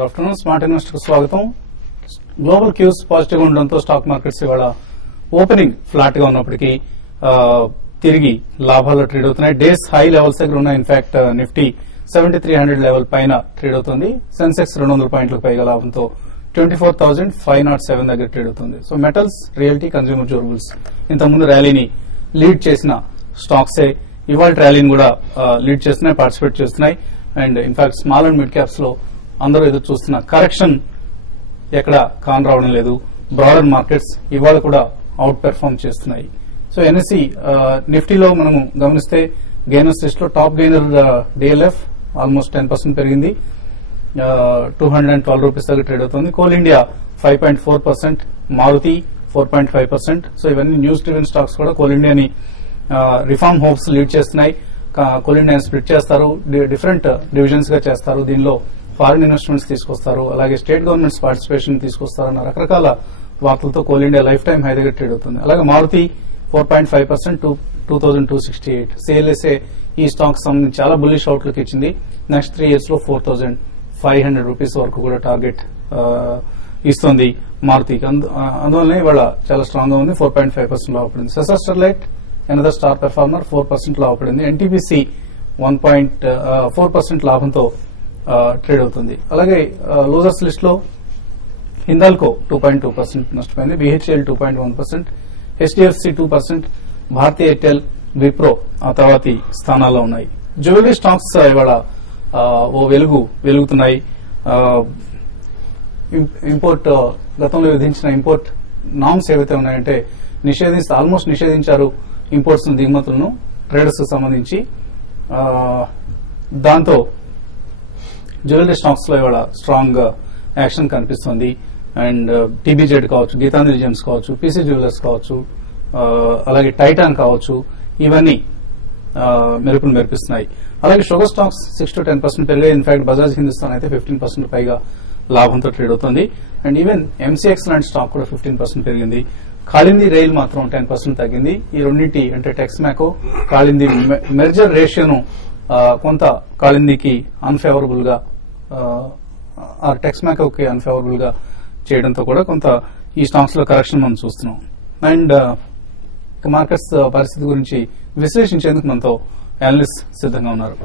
Good afternoon. Smart investor కు స్వాగతం. Global cues positive ఉండడంతో స్టాక్ మార్కెట్స్ ఇవాళ ఓపెనింగ్ ఫ్లాట్ గా ఉన్నప్పటికీ తిరిగి లాభాల్లో ట్రేడ్ అవుతున్నాయి. డేస్ హై లెవెల్స్ దగ్గర ఉన్నాయి. ఇన్ఫాక్ట్ నిఫ్టీ 7300 లెవెల్ పైన ట్రేడ్ అవుతుంది. సెన్సెక్స్ 200 పాయింట్లకు పైగా లాభంతో 24,507 దగ్గర ట్రేడ్ అవుతుంది. So metals, realty, consumer durables ఇంతకుముందు ర్యాలీని లీడ్ చేసిన స్టాక్సే ఇవాళ ర్యాలీని కూడా లీడ్ చేస్తున్నాయి, పార్టిసిపేట్ చేస్తున్నాయి. And in fact small and mid caps లో అందరూ ఎదురు చూస్తున్న కరెక్షన్ ఎక్కడ కాన్ రావడం లేదు. బ్రాడర్ మార్కెట్స్ ఇవాళ కూడా అవుట్ పెర్ఫార్మ్ చేస్తున్నాయి. సో ఎన్ఎస్సి నిఫ్టీలో మనము గమనిస్తే గెయినర్స్ లిస్ట్ లో టాప్ గెయినర్ డిఎల్ఎఫ్ ఆల్మోస్ట్ 10% పెరిగింది, 212 రూపీస్ దగ్గర ట్రేడ్ అవుతుంది. Coal India 5.4%, Maruti 4.5%. సో ఇవన్నీ న్యూస్ డ్రివెన్ స్టాక్స్ కూడా కోల్ ఇండియాని రిఫార్మ్ హోప్స్ లీడ్ చేస్తున్నాయి. కోల్ ఇండియాని స్ప్లిట్ చేస్తారు, డిఫరెంట్ డివిజన్స్ గా చేస్తారు. దీనిలో ఫారిన్ ఇన్వెస్ట్మెంట్స్ తీసుకొస్తారు, అలాగే స్టేట్ గవర్నమెంట్స్ పార్టిసిపేషన్ తీసుకొస్తారన్న రకరకాల వార్తలతో Coal India lifetime high దగ్గర ట్రేడ్ అవుతుంది. అలాగే మారుతి 4.5%, 2268. సిఎల్ఎస్ఏ ఈ స్టాక్ సంబంధించి చాలా బుల్లిష్ అవుట్లుక్ ఇచ్చింది. నెక్స్ట్ 3 years లో 4,500 రూపీస్ వరకు కూడా టార్గెట్ ఇస్తుంది మారుతికి. అందువల్లనే ఇవాళ చాలా స్ట్రాంగ్ గా ఉంది, 4.5% లాభపడింది. Sesa Sterlite another star performer 4% లాభపడింది. ఎన్టీపీసీ 1.4% లాభంతో ట్రేడ్ అవుతుంది. అలాగే లూజర్స్ లిస్ట్ లో హిందాల్కో 2.2% నష్టపోయింది, బిహెచ్ఎల్ 2.1%, హెచ్డిఎఫ్సి 2%, భారతీ ఎయిర్టెల్, విప్రో ఆ తర్వాతి స్థానాల్లో ఉన్నాయి. జ్యువెలరీ స్టాక్స్ ఇవాళ ఓ వెలుగుతున్నాయి. ఇంపోర్ట్ గతంలో విధించిన ఇంపోర్ట్ నామ్స్ ఏవైతే ఉన్నాయంటే ఆల్మోస్ట్ నిషేధించారు ఇంపోర్ట్స్ దిగుమతులను ట్రేడర్స్ కు సంబంధించి. దాంతో జ్యువెలరీ స్టాక్స్ లో ఇవాళ స్ట్రాంగ్ యాక్షన్ కనిపిస్తుంది. అండ్ టీబీజెడ్ కావచ్చు, గీతాంజలి జెమ్స్ కావచ్చు, పీసీ జ్యువెలర్స్ కావచ్చు, అలాగే టైటాన్ కావచ్చు, ఇవన్నీ మెరుపులు మెరిపిస్తున్నాయి. అలాగే షుగర్ స్టాక్స్ 6 to 10% పెరిగాయి. ఇన్ఫాక్ట్ బజాజ్ హిందుస్థాన్ అయితే 15% పైగా లాభంతో ట్రేడ్ అవుతుంది. అండ్ ఈవెన్ ఎంసీఎక్స్ లాంటి స్టాక్ కూడా 15% పెరిగింది. కాళింది రైల్ మాత్రం 10% తగ్గింది. ఈ రెండింటి అంటే టెక్స్మాకో, కాళింది మెర్జర్ రేషియోను కొంత కాళిందికి అన్ఫేవరబుల్ గా, టెక్స్మాకోకి అన్ఫేవరబుల్ గా చేయడంతో కూడా కొంత ఈ స్టాక్స్ లో కరెక్షన్ మనం చూస్తున్నాం. అండ్ మార్కెట్స్ పరిస్థితి గురించి విశ్లేషించేందుకు మనతో అనలిస్ట్ సిద్ధంగా ఉన్నారు.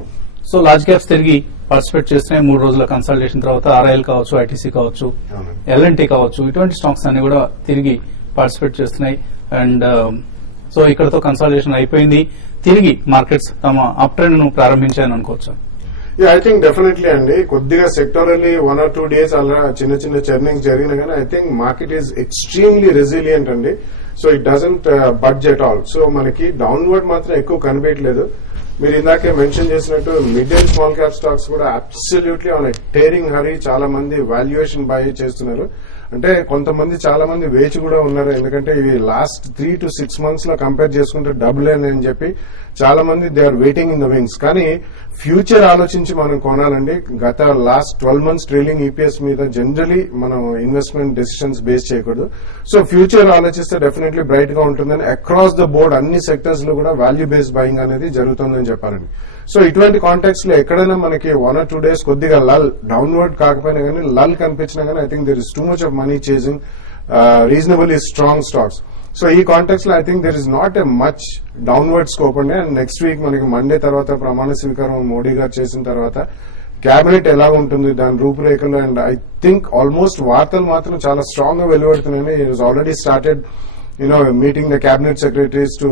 సో లార్జ్ క్యాప్స్ తిరిగి పార్టిసిపేట్ చేస్తున్నాయి. 3 రోజుల కన్సల్టేషన్ తర్వాత ఆర్ఐఎల్ కావచ్చు, ఐటీసీ కావచ్చు, ఎల్ఎన్టీ కావచ్చు, ఇటువంటి స్టాక్స్ అన్ని కూడా తిరిగి పార్టిసిపేట్ చేస్తున్నాయి. అండ్ సో ఇక్కడతో కన్సల్టేషన్ అయిపోయింది. తిరిగి మార్కెట్స్ తమ అప్ ట్రెండ్ ను ప్రారంభించాయని అనుకోవచ్చు. ఐ థింక్ డెఫినెట్లీ అండి, కొద్దిగా సెక్టోరల్లీ 1 or 2 days అలా చిన్న చర్నింగ్స్ జరిగినా కానీ I think market is extremely resilient అండి. So it doesn't budge at all. So మనకి డౌన్వర్డ్ మాత్రం ఎక్కువ కనిపించలేదు. మీరు ఇందాకే మెన్షన్ చేసినట్టు mid and small cap stocks కూడా అబ్సల్యూట్లీ ఆన్ టేరింగ్ హరీ చాలా మంది వాల్యుయేషన్ బై చేస్తున్నారు. అంటే కొంతమంది చాలా మంది వేచి కూడా ఉన్నారు. ఎందుకంటే ఇవి లాస్ట్ 3 to 6 months లో కంపేర్ చేసుకుంటే డబుల్ అని చెప్పి చాలా మంది they are waiting in the wings. కానీ ఫ్యూచర్ ఆలోచించి మనం కొనాలండి. గత లాస్ట్ 12 months ట్రైలింగ్ ఈపీఎస్ మీద జనరలీ మనం ఇన్వెస్ట్మెంట్ డెసిషన్స్ బేస్ చేయకూడదు. సో ఫ్యూచర్ ఆలోచిస్తే డెఫినెట్లీ బ్రైట్ గా ఉంటుందని అక్రాస్ ద బోర్డ్ అన్ని సెక్టర్స్ లో కూడా వాల్యూ బేస్డ్ బయింగ్ అనేది జరుగుతుందని చెప్పారండి. సో ఇటువంటి కాంటాక్ట్స్ లో ఎక్కడైనా మనకి 1 or 2 days కొద్దిగా లల్, డౌన్వర్డ్ కాకపోయినా కానీ లల్ కనిపించినా కానీ I think there is too much of money chasing reasonably strong stocks. So ఈ కాంటాక్ట్స్ లో I think there is not a much downward scope అండి. అండ్ నెక్స్ట్ వీక్ మనకి Monday తర్వాత ప్రమాణ స్వీకారం మోడీ గారు చేసిన తర్వాత క్యాబినెట్ ఎలా ఉంటుంది, దాని రూపురేఖలు, అండ్ ఐ థింక్ ఆల్మోస్ట్ వార్తలు మాత్రం చాలా స్ట్రాంగ్ గా వెలువడుతున్నాయి. It was already started meeting the cabinet secretaries to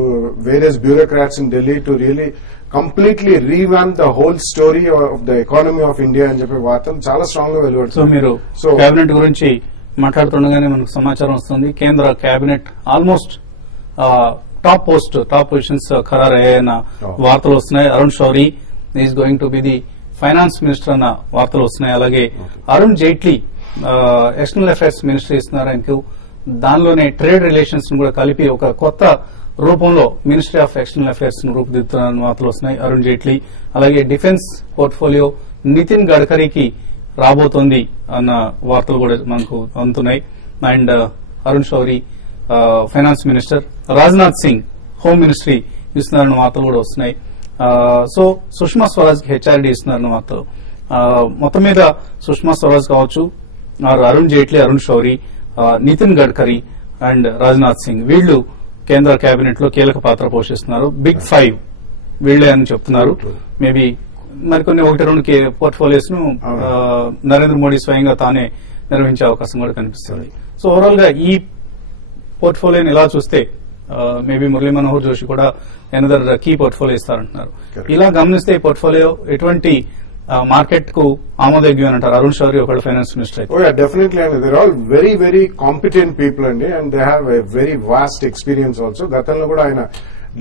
various bureaucrats in Delhi to really completely revamp the whole story of the economy of India అని చెప్పి వార్తలు చాలా స్ట్రాంగ్ గా వెలువడుతుంది. సో మీరు కేబినెట్ గురించి మాట్లాడుతుండగానే మనకు సమాచారం వస్తుంది. కేంద్ర కేబినెట్ ఆల్మోస్ట్ టాప్ పొజిషన్స్ ఖరారయ్యాయన్న వార్తలు వస్తున్నాయి. Arun Shourie is going to be the finance minister అన్న వార్తలు వస్తున్నాయి. అలాగే Arun Jaitley external affairs minister ఇస్తున్నారు ఆయనకు. దానిలోనే ట్రేడ్ రిలేషన్స్ ను కూడా కలిపి ఒక కొత్త రూపంలో మినిస్ట్రీ ఆఫ్ ఎక్స్టర్నల్ అఫైర్స్ ను రూపుదిద్దుతున్న వార్తలు వస్తున్నాయి. అరుణ్ జైట్లీ అలాగే డిఫెన్స్ పోర్ట్ఫోలియో నితిన్ గడ్కరీకి రాబోతోంది అన్న వార్తలు కూడా మనకు అందుతున్నాయి. And Arun Shourie finance minister, Rajnath Singh home ministry ఇస్తున్నారన్న వార్తలు కూడా వస్తున్నాయి. సో సుష్మా స్వరాజ్ కి హెచ్ఆర్డీ ఇస్తున్నారన్న వార్తలు. మొత్తం మీద సుష్మా స్వరాజ్ కావచ్చు, అరుణ్ జైట్లీ, అరుణ్ షౌరి, నితిన్ గడ్కరీ అండ్ రాజ్నాథ్ సింగ్ వీళ్లు కేంద్ర కేబినెట్ లో కీలక పాత్ర పోషిస్తున్నారు. బిగ్ 5 వీళ్లే అని చెప్తున్నారు. మేబీ మరికొన్ని 1-2 పోర్ట్ఫోలియోస్ ను నరేంద్ర మోడీ స్వయంగా తానే నిర్వహించే అవకాశం కూడా కనిపిస్తుంది. సో ఓవరాల్ గా ఈ పోర్ట్ఫోలియోని ఇలా చూస్తే మేబీ మురళీ మనోహర్ జోషి కూడా ఎనదర్ కీ పోర్ట్ఫోలియో ఇస్తారంటున్నారు. ఇలా గమనిస్తే ఈ పోర్ట్ఫోలియో ఎటువంటి మార్కెట్ కు ఆమోదయోగ్యం అని అంటారు? అరుణ్ షౌరి ఒకళ్ళు ఫైనాన్స్ మినిస్టర్ అయితే డెఫినెట్లీ అండి. There all very very competent people అండి, and they have a very vast experience also. గతంలో కూడా ఆయన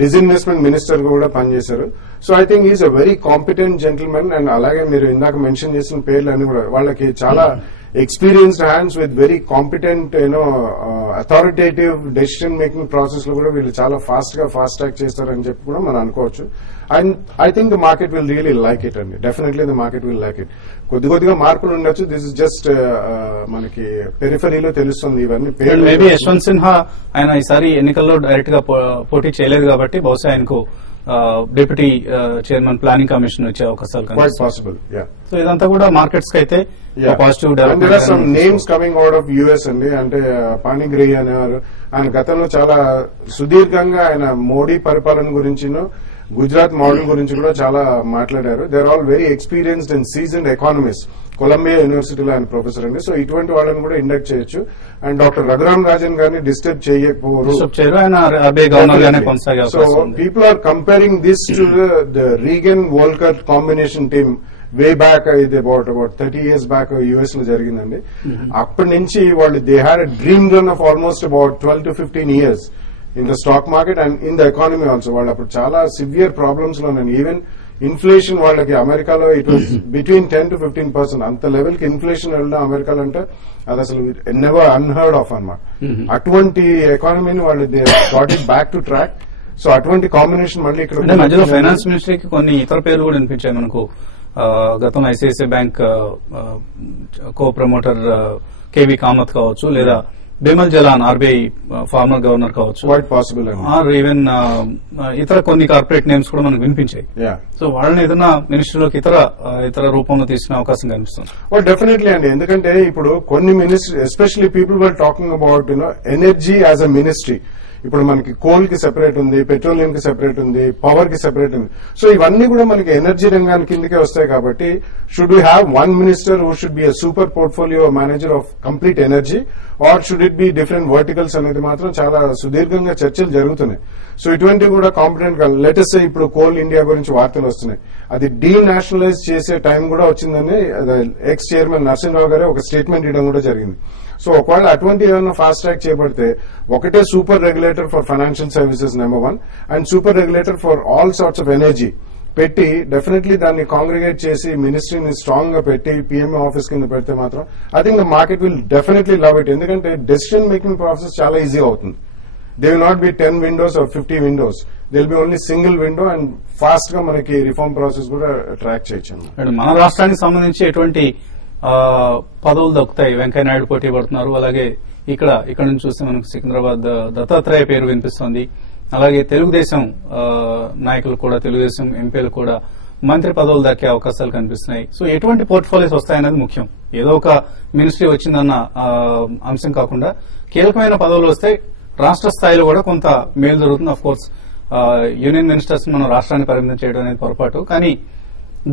డిస్ఇన్వెస్ట్మెంట్ మినిస్టర్ గా కూడా పనిచేశారు. So I think is a very competent gentlemen. And అలాగే మీరు ఇందాక మెన్షన్ చేసిన పేర్లు అన్ని కూడా వాళ్ళకి చాలా experienced hands with very competent authoritative decision making process లో కూడా వీళ్ళు చాలా ఫాస్ట్ ట్రాక్ చేస్తారని చెప్పి కూడా మనం అనుకోవచ్చు. And I think the market will really like it అండి. Definitely the market will like it. కొద్దిగా మార్పులు ఉండొచ్చు. దిస్ ఇస్ జస్ట్ మనకి పెరిఫరీలో తెలుస్తుంది ఇవన్నీ. మేబీ యశ్వంత్ సిన్హా ఆయన ఈసారి ఎన్నికల్లో డైరెక్ట్ గా పోటీ చేయలేదు కాబట్టి బహుశా ఆయనకు డిప్యూటీ చైర్మన్ ప్లానింగ్ కమిషన్ వచ్చే అవకాశాలు పాసిబుల్. సో ఇదంతా కూడా మార్కెట్స్ కి అయితే positive development. Some names coming out of US అండి. అంటే పాణిగ్రహి అనేవారు, ఆయన గతంలో చాలా సుదీర్ఘంగా ఆయన మోడీ పరిపాలన గురించి, గుజరాత్ మోడల్ గురించి కూడా చాలా మాట్లాడారు. They are all very experienced and seasoned economist. Columbia యూనివర్సిటీలో ఆయన ప్రొఫెసర్ అండి. సో ఇటువంటి వాళ్ళని కూడా ఇండక్ట్ చేయొచ్చు. అండ్ డాక్టర్ రఘురామ్ రాజన్ గారిని డిస్టర్బ్ చేయకపోరు. So people are comparing this to the Reagan Volcker combination team way back. ఇది అబౌట్ 30 years బ్యాక్ యుఎస్ లో జరిగిందండి. అప్పటి నుంచి వాళ్ళు they had a dream run of almost about 12 to 15 years in the stock market and in the economy also. వాళ్ళు అప్పుడు చాలా severe problems లో ఉన్నాయి. ఈవెన్ ఇన్ఫ్లేషన్ వాళ్ళకి అమెరికాలో ఇట్ వాజ్ బిట్వీన్ 10 to 15%. అంత లెవెల్ కి ఇన్ఫ్లేషన్ వెళ్ళడం అమెరికాలో అంటే అది అసలు నెవర్ అన్హర్డ్ ఆఫ్ అన్నమాట. అటువంటి ఎకానమీని వాళ్ళు they got it back to track. So అటువంటి కాంబినేషన్ మళ్ళీ ఇక్కడ మధ్యలో ఫైనాన్స్ మినిస్ట్రీకి కొన్ని ఇతర పేర్లు కూడా వినిపించాయి మనకు. గతం ICICI bank co promoter KV Kamath కావచ్చు, లేదా Bimal Jalan RBI former governor కావచ్చు, క్వైట్ పాసిబుల్. ఆర్ ఈవెన్ ఇతర కొన్ని కార్పొరేట్ నేమ్స్ కూడా మనకు వినిపించాయి. సో వాళ్ళని ఏదైనా మినిస్ట్రీలోకి ఇతర రూపంలో తీసుకునే అవకాశం కనిపిస్తుంది. డెఫినెట్లీ అండి. ఎందుకంటే ఇప్పుడు కొన్ని ministry, especially people were talking about energy as a ministry. ఇప్పుడు మనకి కోల్ కి సెపరేట్ ఉంది, పెట్రోలియం కి సెపరేట్ ఉంది, పవర్ కి సెపరేట్ ఉంది. సో ఇవన్నీ కూడా మనకి ఎనర్జీ రంగానికి కిందకే వస్తాయి. కాబట్టి should we have one minister who should be a super portfolio manager of complete energy, or should it be different verticals అనేది మాత్రం చాలా సుదీర్ఘంగా చర్చలు జరుగుతున్నాయి. సో ఇటువంటివి కూడా కాంపిటెంట్ గా లెటెస్ట్ ఇప్పుడు కోల్ ఇండియా గురించి వార్తలు వస్తున్నాయి. అది డీనేషనలైజ్ చేసే టైం కూడా వచ్చిందని ఎక్స్ చైర్మన్ నరసింహరావు గారే ఒక స్టేట్మెంట్ ఇవ్వడం కూడా జరిగింది. సో ఒకవేళ అటువంటి ఏమైనా ఫాస్ట్ ట్రాక్ చేయబడితే ఒకటే super regulator for financial services number 1 and super regulator for all sorts of energy పెట్టి డెఫినెట్లీ దాన్ని కాంగ్రిగేట్ చేసి మినిస్ట్రీని స్ట్రాంగ్ గా పెట్టి పిఎంఏ ఆఫీస్ కింద పెడితే మాత్రం I think the market will definitely love it. ఎందుకంటే డెసిషన్ మేకింగ్ ప్రాసెస్ చాలా ఈజీ అవుతుంది. They will not be 10 windows or 50 windows. They will be only single window and fast గా మనకి రిఫార్మ్ ప్రాసెస్ కూడా track చేయొచ్చు. మన రాష్ట్రానికి సంబంధించి ఎటువంటి పదవులు దక్కుతాయి? వెంకయ్య నాయుడు పోటీ పడుతున్నారు. అలాగే ఇక్కడ నుంచి చూస్తే మనకు సికింద్రాబాద్ దత్తాత్రేయ పేరు వినిపిస్తోంది. అలాగే తెలుగుదేశం నాయకులు కూడా, తెలుగుదేశం ఎంపీలు కూడా మంత్రి పదవులు దక్కే అవకాశాలు కనిపిస్తున్నాయి. సో ఎటువంటి పోర్ట్ఫోలియోస్ వస్తాయనేది ముఖ్యం. ఏదో ఒక మినిస్ట్రీ వచ్చిందన్న అంశం కాకుండా కీలకమైన పదవులు వస్తే రాష్ట్ర స్థాయిలో కూడా కొంత మేలు జరుగుతుంది. అఫ్ కోర్స్ యూనియన్ మినిస్టర్స్ మనం రాష్ట్రాన్ని పరిమితం చేయడం అనేది పొరపాటు. కానీ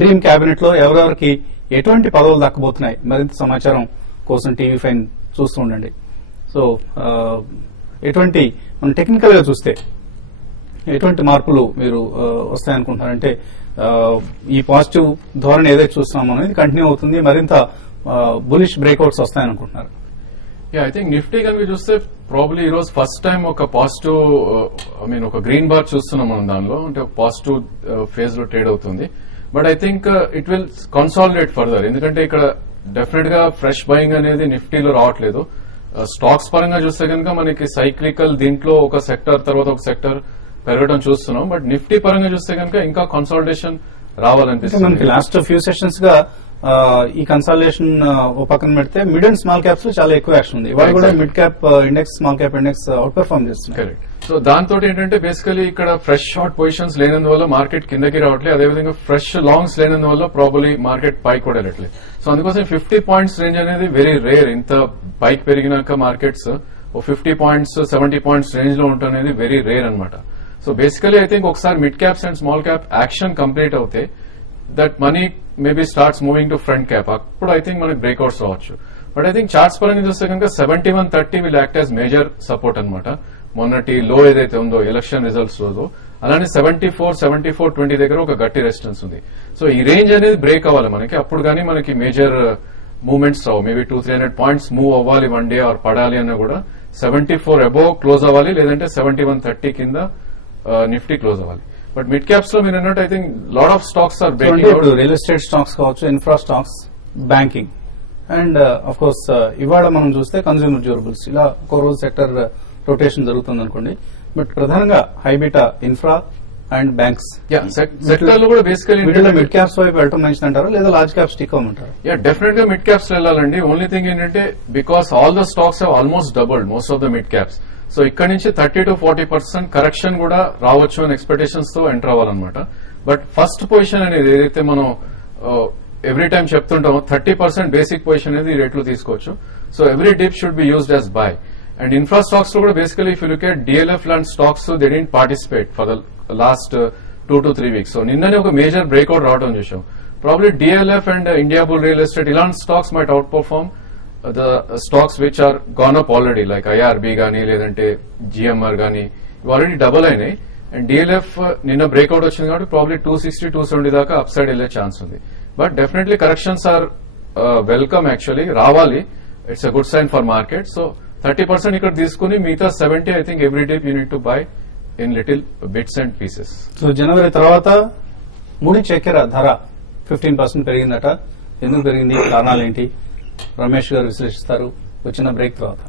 డ్రీమ్ క్యాబినెట్ లో ఎవరెవరికి ఎటువంటి పదవులు దక్కబోతున్నాయి మరింత సమాచారం కోసం టీవీ5 చూస్తూ ఉండండి. సో ఎటువంటి మనం టెక్నికల్ గా చూస్తే ఎటువంటి మార్పులు మీరు వస్తాయనుకుంటున్నారంటే ఈ పాజిటివ్ ధోరణి ఏదైతే చూస్తున్నామో అనేది కంటిన్యూ అవుతుంది, మరింత బులిష్ బ్రేక్అవుట్స్ వస్తాయనుకుంటున్నారు? ఐ థింక్ నిఫ్టీ కనుక చూస్తే ప్రాబ్లీ ఈ రోజు ఫస్ట్ టైం ఒక పాజిటివ్ ఒక గ్రీన్ బార్ చూస్తున్నాం మనం. దానిలో అంటే ఒక పాజిటివ్ ఫేజ్ లో ట్రేడ్ అవుతుంది. But I think it will consolidate further. ఎందుకంటే ఇక్కడ డెఫినెట్ గా ఫ్రెష్ బయింగ్ అనేది నిఫ్టీలో రావట్లేదు. స్టాక్స్ పరంగా చూస్తే కనుక మనకి సైక్లికల్ దీంట్లో ఒక సెక్టర్ తర్వాత ఒక సెక్టర్ పెరగడం చూస్తున్నాం. బట్ నిఫ్టీ పరంగా చూస్తే కనుక ఇంకా కన్సాలిడేషన్ రావాలనిపిస్తుంది. మనకి లాస్ట్ ఫ్యూ సెషన్స్ గా ఈ కన్సాలిడేషన్ ఓ పక్కన పెడితే మిడ్ అండ్ స్మాల్ క్యాప్స్ లో చాలా ఎక్కువ యాక్షన్ ఉంది. ఇవాళ కూడా mid cap index, small cap index out perform చేస్తున్నాయి. కరెక్ట్. సో దాంతో ఏంటంటే బేసికలీ ఇక్కడ ఫ్రెష్ షార్ట్ పొజిషన్స్ లేనందువల్ల మార్కెట్ కిందకి రావట్లేదు, అదేవిధంగా ఫ్రెష్ లాంగ్స్ లేనందువల్ల ప్రాబబ్లీ మార్కెట్ పైకి కూడా వెళ్ళట్లేదు. సో అందుకోసం 50 పాయింట్స్ రేంజ్ అనేది వెరీ రేర్. ఇంత పైకి పెరిగినాక మార్కెట్స్ 50 పాయింట్స్ 70 పాయింట్స్ రేంజ్ లో ఉంటనేది వెరీ రేర్ అనమాట. సో బేసికలీ ఐ థింక్ ఒకసారి mid caps and small cap action complete అవుతే that money maybe starts moving to front cap, అప్పుడు ఐ థింక్ మనకి బ్రేక్అవుట్స్ రావచ్చు. బట్ ఐ థింక్ చార్ట్స్ పరంగా చూస్తే కనుక 7130 will act as major support అనమాట. మొన్నటి లో ఏదైతే ఉందో ఎలక్షన్ రిజల్ట్స్ రోజు, అలానే 74-20 దగ్గర ఒక గట్టి రెసిస్టెన్స్ ఉంది. సో ఈ రేంజ్ అనేది బ్రేక్ అవ్వాలి మనకి, అప్పుడు కానీ మనకి మేజర్ మూవ్మెంట్స్ రావు. మేబీ 200-300 పాయింట్స్ మూవ్ అవ్వాలి వన్ డే ఆర్ పడాలి అన్న కూడా 74 అబోవ్ క్లోజ్ అవ్వాలి, లేదంటే 7130 కింద నిఫ్టీ క్లోజ్ అవ్వాలి. బట్ మిడ్ క్యాప్స్ లో మీరు అన్నట్టు I think lot of stocks are breaking out. Real estate stocks కావచ్చు, infra stocks, banking and of course ఇవాళ మనం చూస్తే కన్స్యూమర్ డ్యూరబుల్స్, ఇలా ఒక రోజు సెక్టర్ రొటేషన్ జరుగుతుంది అనుకోండి. బట్ ప్రధానంగా high beta infra and banks sector లో కూడా బేసికలీ మిడ్ క్యాప్స్ వైపు వెళ్ళటం మంచిది అంటారా, లేదా లార్జ్ క్యాప్స్ స్టిక్ అవ్వమంటారా? యా, డెఫినెట్ గా మిడ్ క్యాప్స్ వెళ్ళాలండి. ఓన్లీ థింగ్ ఏంటంటే because all the stocks have almost doubled most of the mid caps. So ఇక్కడ నుంచి 30-40% కరెక్షన్ కూడా రావచ్చు అని ఎక్స్పెక్టేషన్స్ తో ఎంటర్ అవ్వాలన్నమాట. బట్ ఫస్ట్ పొజిషన్ అనేది ఏదైతే మనం ఎవ్రీ టైం చెప్తుంటామో 30% బేసిక్ పొజిషన్ అనేది ఈ రేట్లో తీసుకోవచ్చు. So every dip should be used as buy. And infra stocks లో కూడా basically if you look at DLF లాంటి stocks they didn't participate for the last 2 to 3 weeks. So నిన్ననే ఒక మేజర్ బ్రేక్అవుట్ రావడం చూసాం. Probably DLF and India bull real estate ఇలాంటి stocks might outperform the stocks which are gone up already, like IRB గానీ లేదంటే GMR గానీ ఇవి ఆల్రెడీ డబుల్ అయినాయి. అండ్ డిఎల్ఎఫ్ నిన్న బ్రేక్అవుట్ వచ్చింది కాబట్టి ప్రాబ్లీ 260-270 దాకా అప్ సైడ్ వెళ్లే ఛాన్స్ ఉంది. But definitely corrections are welcome, actually రావాలి. It's a good sign for market. So 30% ఇక్కడ తీసుకుని మిగతా 70 I think every day you need to buy in little bits and pieces. So జనవరి తర్వాత ముడి చక్కెర ధర 15% పెరిగిందట. ఎందుకు పెరిగింది, కారణాలు ఏంటి, రమేష్ గారు విశ్లేషిస్తారు వచ్చిన బ్రేక్ తర్వాత.